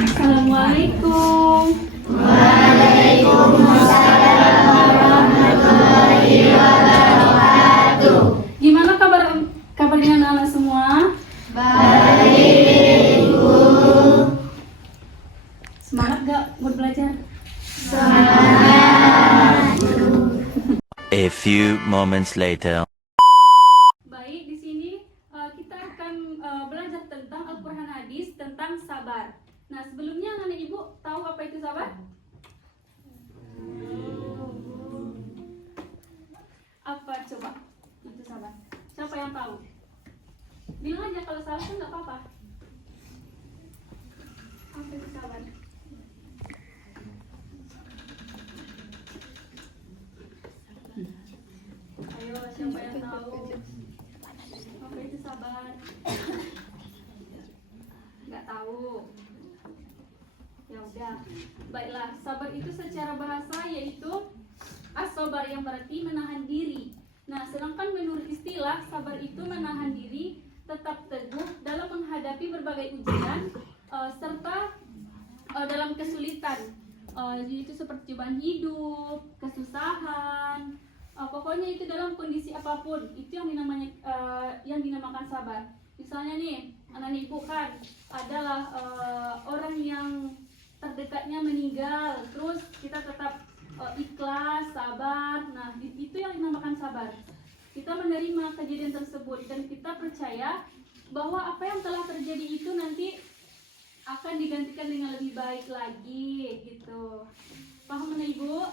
Assalamualaikum. Waalaikumsalam warahmatullahi wabarakatuh. Gimana kabarnya anak-anak semua? Baik, Bu. Semangat gak buat belajar? Semangat. A few moments later. Baik, di sini kita akan belajar tentang Al-Quran Hadis tentang sabar. Nah, sebelumnya anak ibu tahu apa itu sabar? Apa coba itu sabar? Siapa yang tahu? Bilang aja, kalau salah kan nggak apa-apa. Apa itu sabar? Ayo, siapa yang tahu? Apa itu sabar? Nggak tahu. Ya udah. Baiklah, sabar itu secara bahasa yaitu as-sabar, yang berarti menahan diri. Nah, sedangkan menurut istilah, sabar itu menahan diri, tetap teguh dalam menghadapi berbagai ujian serta dalam kesulitan. Itu seperti cobaan hidup, kesusahan, pokoknya itu dalam kondisi apapun, itu yang dinamakan sabar. Misalnya nih, anak ibu kan adalah orang yang terdekatnya meninggal, terus kita tetap ikhlas, sabar. Nah, itu yang dinamakan sabar. Kita menerima kejadian tersebut dan kita percaya bahwa apa yang telah terjadi itu nanti akan digantikan dengan lebih baik lagi, gitu. Paham anak ibu?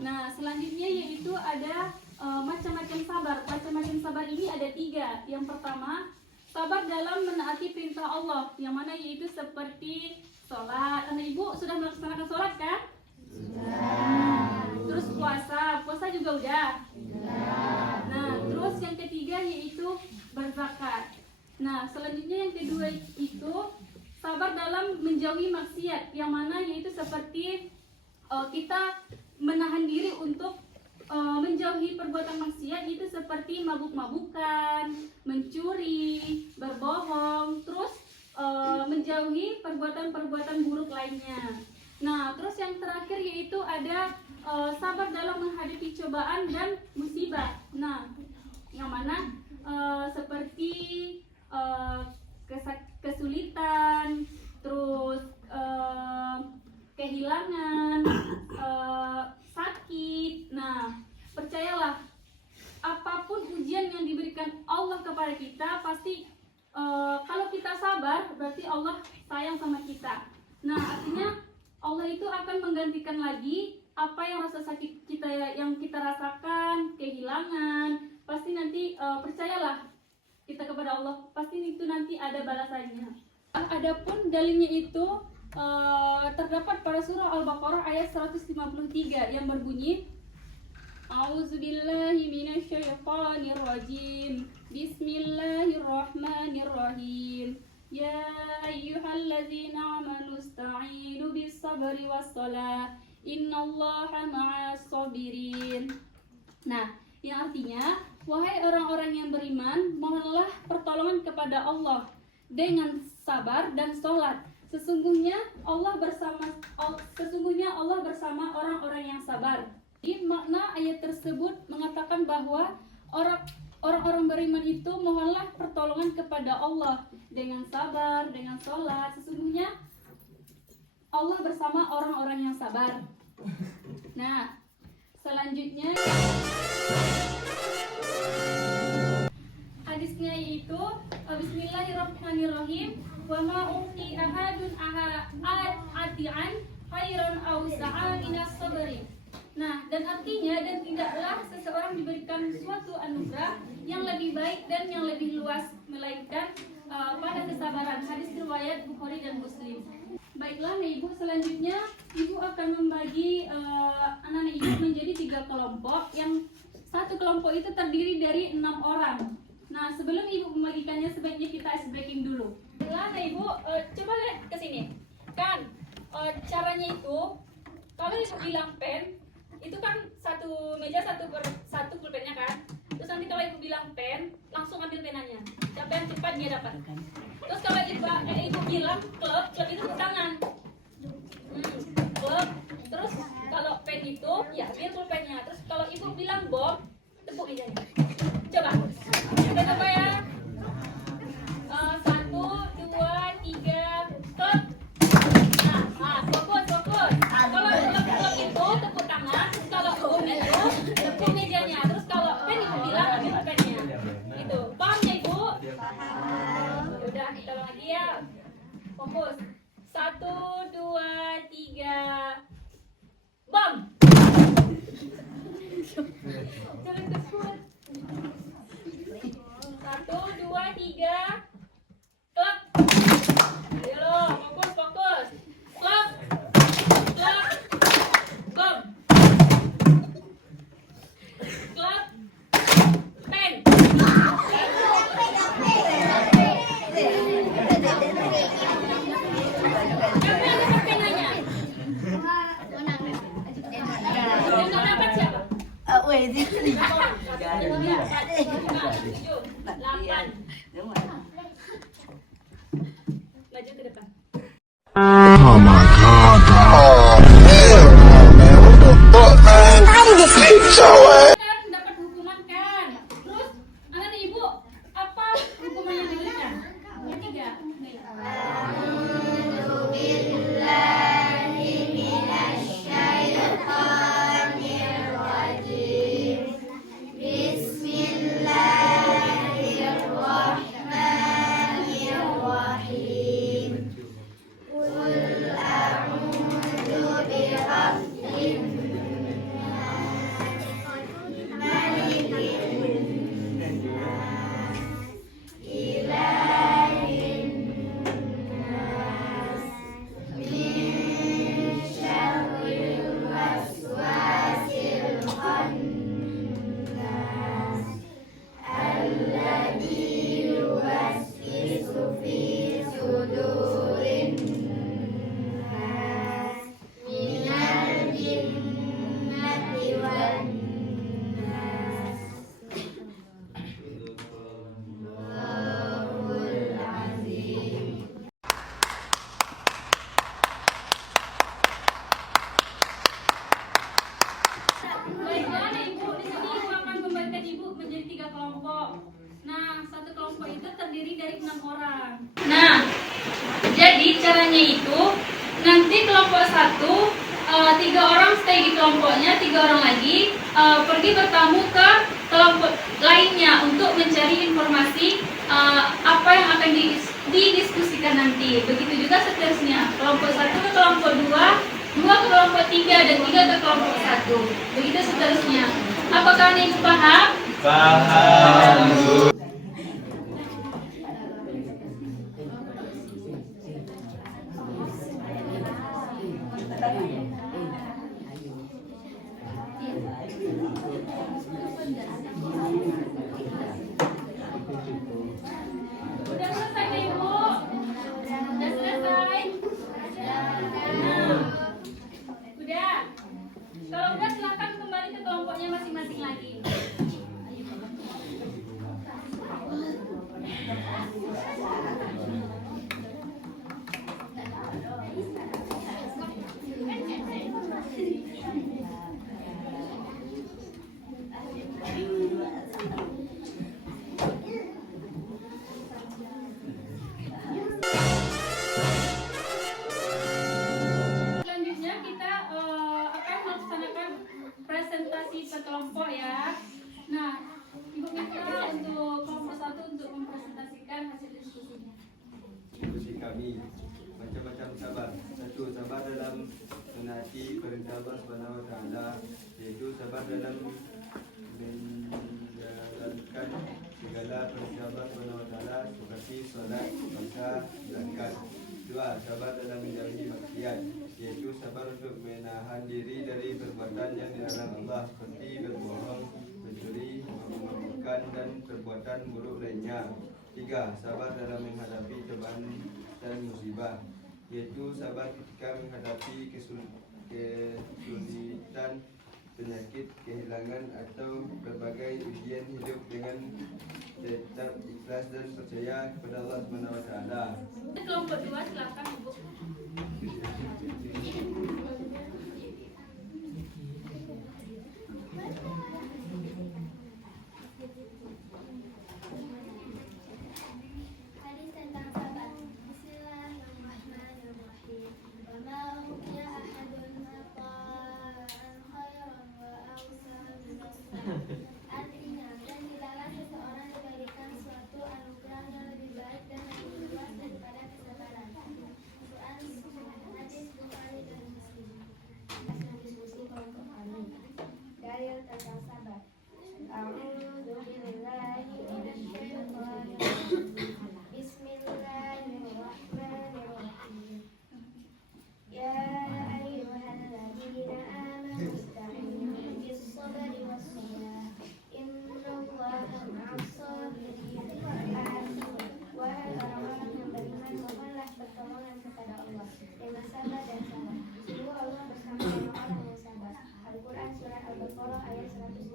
Nah, selanjutnya yaitu ada macam-macam sabar. Macam-macam sabar ini ada 3. Yang pertama, sabar dalam menaati perintah Allah, yang mana yaitu seperti sholat. Anak ibu sudah melaksanakan sholat kan? Sudah. Terus puasa juga udah? Sudah. Nah, terus yang ketiga yaitu berzakat. Nah, selanjutnya yang kedua itu sabar dalam menjauhi maksiat, yang mana yaitu seperti kita menahan diri untuk menjauhi perbuatan maksiat, itu seperti mabuk-mabukan, mencuri, berbohong, terus menjauhi perbuatan-perbuatan buruk lainnya. Nah, terus yang terakhir yaitu ada sabar dalam menghadapi cobaan dan musibah. Nah, yang mana seperti kesulitan, terus kehilangan, sakit. Nah, percayalah, apapun ujian yang diberikan Allah kepada kita, pasti kalau kita sabar, berarti Allah sayang sama kita. Nah, artinya Allah itu akan menggantikan lagi apa yang rasa sakit kita yang kita rasakan, kehilangan. Pasti nanti percayalah kita kepada Allah, pasti itu nanti ada balasannya. Adapun dalilnya itu terdapat pada surah Al-Baqarah ayat 153 yang berbunyi, A'udzubillahi minasyaitonirrajim. Bismillahirrahmanirrahim. Ya ayyuhalladzina amanu ista'inu bis-sabri was-shalah. Innallaha ma'as sabirin. Nah, yang artinya, wahai orang-orang yang beriman, mohonlah pertolongan kepada Allah dengan sabar dan sholat. Sesungguhnya Allah bersama orang-orang yang sabar. Di makna ayat tersebut mengatakan bahwa orang-orang beriman itu mohonlah pertolongan kepada Allah dengan sabar, dengan sholat. Sesungguhnya Allah bersama orang-orang yang sabar. Nah, selanjutnya hadisnya yaitu Bismillahirrahmanirrahim. Wa ma uti ahadun ati'an khairan aw sa'a minas sabri. Nah, dan artinya, dan tidaklah seseorang diberikan suatu anugerah yang lebih baik dan yang lebih luas melainkan pada kesabaran. Hadis riwayat Bukhari dan Muslim. Baiklah, ibu, selanjutnya ibu akan membagi anak-anak ibu menjadi 3 kelompok. Yang satu kelompok itu terdiri dari 6 orang. Nah, sebelum ibu membagikannya, sebaiknya kita ice breaking dulu. Baiklah, ibu, coba lihat ke sini. Kan caranya itu, kalau ibu bilang pen, itu kan satu meja satu pulpennya kan. Terus nanti kalau ibu bilang pen, langsung ambil penanya. dapat dia dapat. Terus kalau ibu bilang klub itu tepuk tangan. Klub. Terus kalau pen itu ya biar pulpennya. Terus kalau ibu bilang bom, tepuk mejanya. Coba. Coba ya. 1, 2, 3, klub. Nah, fokus. Kalau klub itu tepuk tangan. Kalau bom itu tepuk mejanya. Terus kalau pen ibu bilang ambil pennya. Itu. Paham ya ibu? Udah kita ulang lagi ya. Fokus. 1, 2, 3. Bom. Jangan keskuat. 1, 2, 3. Klub. Ayo lo, fokus. Klub. Bom. Klub. Pen. Siapa yang dapat penanya? Yang nggak dapat siapa? 8. Maju ke depan. Oh my god, Kan dapat hukuman kan. Terus anak dan ibu apa hukuman yang diberikan? Yang ketiga. Baiklah ibu, di sini ibu akan membagikan ibu menjadi 3 kelompok. Nah, satu kelompok itu terdiri dari 6 orang. Nah, jadi caranya itu nanti kelompok 1 3 orang stay di kelompoknya, 3 orang lagi pergi bertamu ke kelompok lainnya untuk mencari informasi apa yang akan didiskusikan nanti. Begitu juga seterusnya. Kelompok 1 ke kelompok 2, 2 ke kelompok 3, dan 3 ke kelompok 1. Begitu seterusnya. Apakah ibu paham? Paham. Udah selesai deh, ibu? Udah selesai? Nah, udah. Kalau udah silakan kembali ke kelompoknya masing-masing lagi. Selanjutnya kita akan melaksanakan presentasi per kelompok ya. Nah, ibu minta untuk kelompok 1 untuk mempresentasikan hasil diskusinya. Diskusi kami macam-macam sabar. 1. Sabar dalam menaati perintah Allah Subhanahu wa taala, yaitu sabar dalam menjalankan segala perintah Allah Subhanahu wa taala seperti salat, puasa, zakat. 2. Sabar dalam menjauhi maksiat, yaitu sabar untuk menahan diri dari perbuatan yang dilarang Allah seperti berbohong, mencuri, memabukkan, dan perbuatan buruk lainnya. 3. Sabar dalam menghadapi cobaan dan musibah, yaitu sabar ketika menghadapi kesulitan penyakit, kehilangan, atau berbagai ujian hidup dengan tetap ikhlas dan percaya kepada Allah Subhanahu wa taala. Kelompok 2 silakan Ibu. Hadis tentang sabar. Bismillahirrahmanirrahim. Wa ma uqiya ahadun maqan khairan wa awsa min as-sabar. Artinya, dan tidaklah seseorang diberikan suatu anugerah yang lebih baik dan lebih luas daripada kesabaran. Quran hadis Bukhari dan Muslim. Diskusi kelompok kami. Dalil tentang sabar. A'udzu billahi minasy syaithanir rajim. Bismillahirrahmanirrahim. Ya ayyuhalladzina amanu ista'inu bis-sabri was-salah. Innallaha ma'as-sabirin. Wahai orang-orang yang beriman, mohonlah pertolongan kepada Allah dengan sabar dan sabar. Sungguh Allah bersama orang-orang yang sabar. Al-Quran Surah Al-Baqarah ayat 150.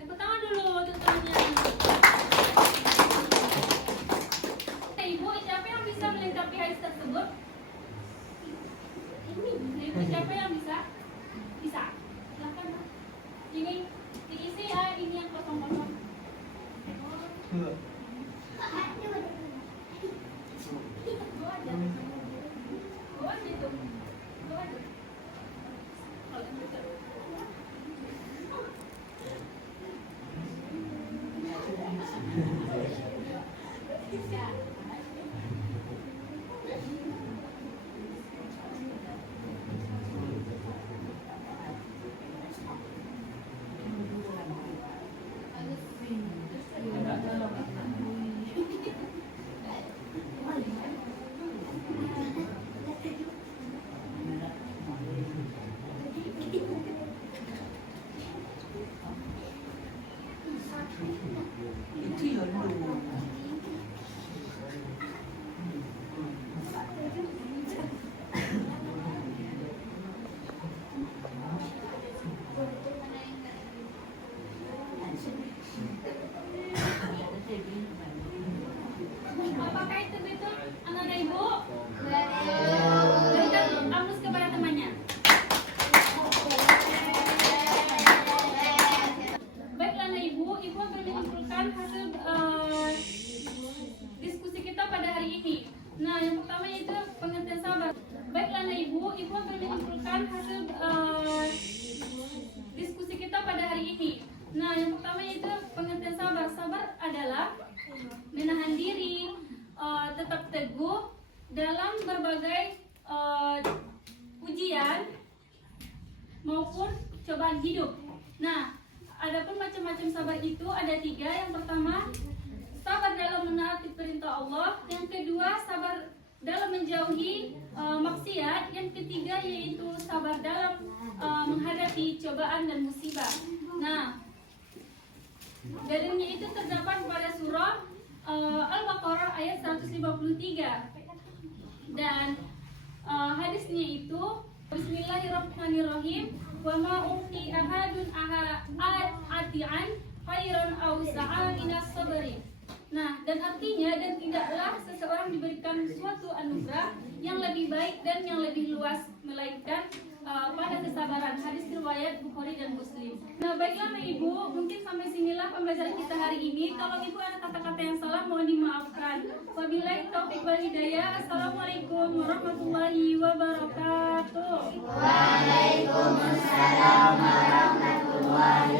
Tepuk tangan dulu tentunya. Ibu, siapa yang bisa melengkapi hadis tersebut? Ibu, siapa yang bisa? Bisa. Silakan. Ini diisi ya, ini yang kosong-kosong. Bawa aja. Bawa aja itu. Bawa aja. Kalau yang bisa. Apakah itu betul, anak dan ibu? Berikan aplaus kepada temannya. Baiklah anak ibu akan menyimpulkan hasil diskusi kita pada hari ini. Nah, yang pertama yaitu pengertian sabar. Baiklah anak ibu akan menyimpulkan hasil diskusi kita pada hari ini. Nah, yang pertama yaitu pengertian sabar. Sabar adalah menahan diri, tetap teguh dalam berbagai ujian maupun cobaan hidup. Nah, adapun macam-macam sabar itu ada 3. Yang pertama, sabar dalam menaati perintah Allah. Yang kedua, sabar dalam menjauhi maksiat. Yang ketiga yaitu sabar dalam menghadapi cobaan dan musibah. Nah, dalilnya itu terdapat pada surah Al-Baqarah ayat 153. Dan hadisnya itu Bismillahirrahmanirrahim. Wa ma uqi ahadun ati'an khairan aw sa'a minas sabri. Nah, dan artinya, dan tidaklah seseorang diberikan suatu anugerah yang lebih baik dan yang lebih luas melainkan pada kesabaran. Hadis riwayat Bukhari dan Muslim. Nah, baiklah Mbak Ibu, mungkin sampai sinilah pembelajaran kita hari ini. Kalau Ibu ada kata-kata yang salah, mohon dimaafkan. Wabillahi taufiq wal hidayah. Assalamualaikum warahmatullahi wabarakatuh. Waalaikumsalam warahmatullahi